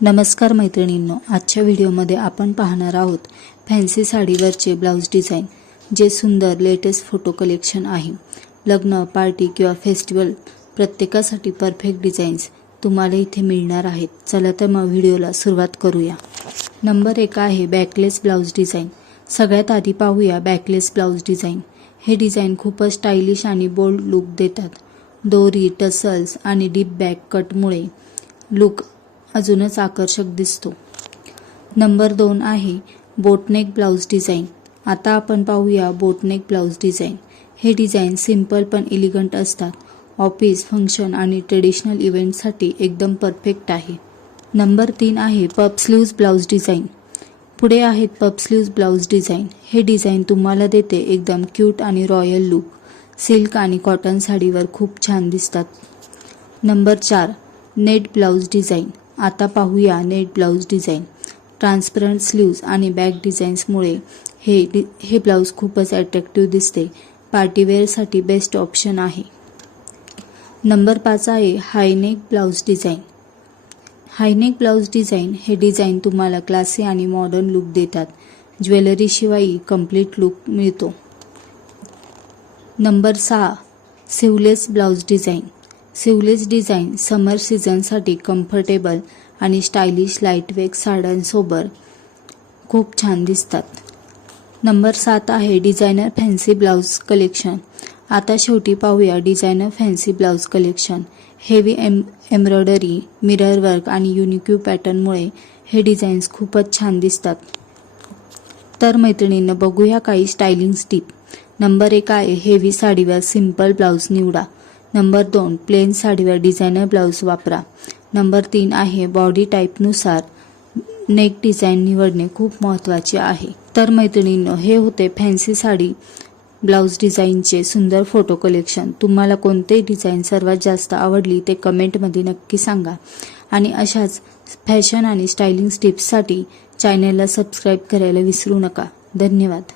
नमस्कार मैत्रिणींनो, आजच्या व्हिडिओमध्ये आपण पाहणार आहोत फॅन्सी साडीवरचे ब्लाउज डिझाइन, जे सुंदर लेटेस्ट फोटो कलेक्शन आहे। लग्न, पार्टी किंवा फेस्टिवल प्रत्येकासाठी परफेक्ट डिझाईन्स तुम्हाला इथे मिळणार आहेत। चला तर मग व्हिडिओला सुरुवात करूया। नंबर 1 आहे बॅकलेस ब्लाउज डिझाइन। सगळ्यात आधी पाहूया बॅकलेस ब्लाउज डिझाइन। हे डिझाइन खूपच स्टाइलिश आणि बोल्ड लुक देतात। दोरी, टसल्स आणि डीप बॅक कटमुळे लुक अजूनच आकर्षक दिसतो। नंबर 2 आहे बोटनेक ब्लाउज डिझाइन। आता आपण पाहूया बोटनेक ब्लाउज डिझाइन। हे डिझाइन सिंपल पण एलिगंट असतात। ऑफिस, फंक्शन आणि ट्रेडिशनल इव्हेंटसाठी एकदम परफेक्ट आहे। नंबर 3 आहे पफ स्लीव्ज ब्लाउज डिझाइन। पुढे आहेत पफ स्लीव्ज ब्लाउज डिझाइन। हे डिझाइन तुम्हाला देते एकदम क्यूट आणि रॉयल लुक। सिल्क आणि कॉटन साडीवर खूप छान दिसतात। Number 4 net blouse design. आता पाहूया net blouse design. Transparent sleeves आणि बॅक डिझाईन्समुळे हे ब्लाउज खूपच अट्रॅक्टिव्ह दिसते। पार्टीवेअरसाठी बेस्ट ऑप्शन आहे। नंबर 5 आहे हायनेक ब्लाउज डिझाइन। हायनेक ब्लाउज डिझाइन हे डिझाइन तुम्हाला क्लासी आणि मॉडर्न लुक देतात। ज्वेलरीशिवाय कंप्लीट लुक मिळतो। Number 6 sleeveless blouse design. Sleeveless design summer सीझनसाठी कम्फर्टेबल आणि स्टाइलिश लाईटवेट साड्यांसोबत खूप छान दिसतात। नंबर 7 आहे डिझायनर फॅन्सी ब्लाउज कलेक्शन। आता शेवटी पाहूया designer fancy blouse collection. Heavy embroidery, mirror work आणि युनिक पॅटर्नमुळे हे डिझाईन्स खूपच छान दिसतात। तर मैत्रिणींनो, बघूया काही स्टायलिंग टिप। नंबर 1 आहे हेवी साडीवर सिंपल ब्लाउज निवडा। नंबर 2 प्लेन साडीवर डिझायनर ब्लाउज वापरा। नंबर 3 आहे बॉडी टाईपनुसार नेक डिझाइन निवडणे खूप महत्त्वाचे आहे। तर मैत्रिणींनो, हे होते फॅन्सी साडी ब्लाउज डिझाईनचे सुंदर फोटो कलेक्शन। तुम्हाला कोणते डिझाइन सर्वात जास्त आवडली ते कमेंटमध्ये नक्की सांगा। आणि अशाच फॅशन आणि स्टायलिंग टिप्ससाठी चॅनलला सबस्क्राईब करायला विसरू नका। धन्यवाद।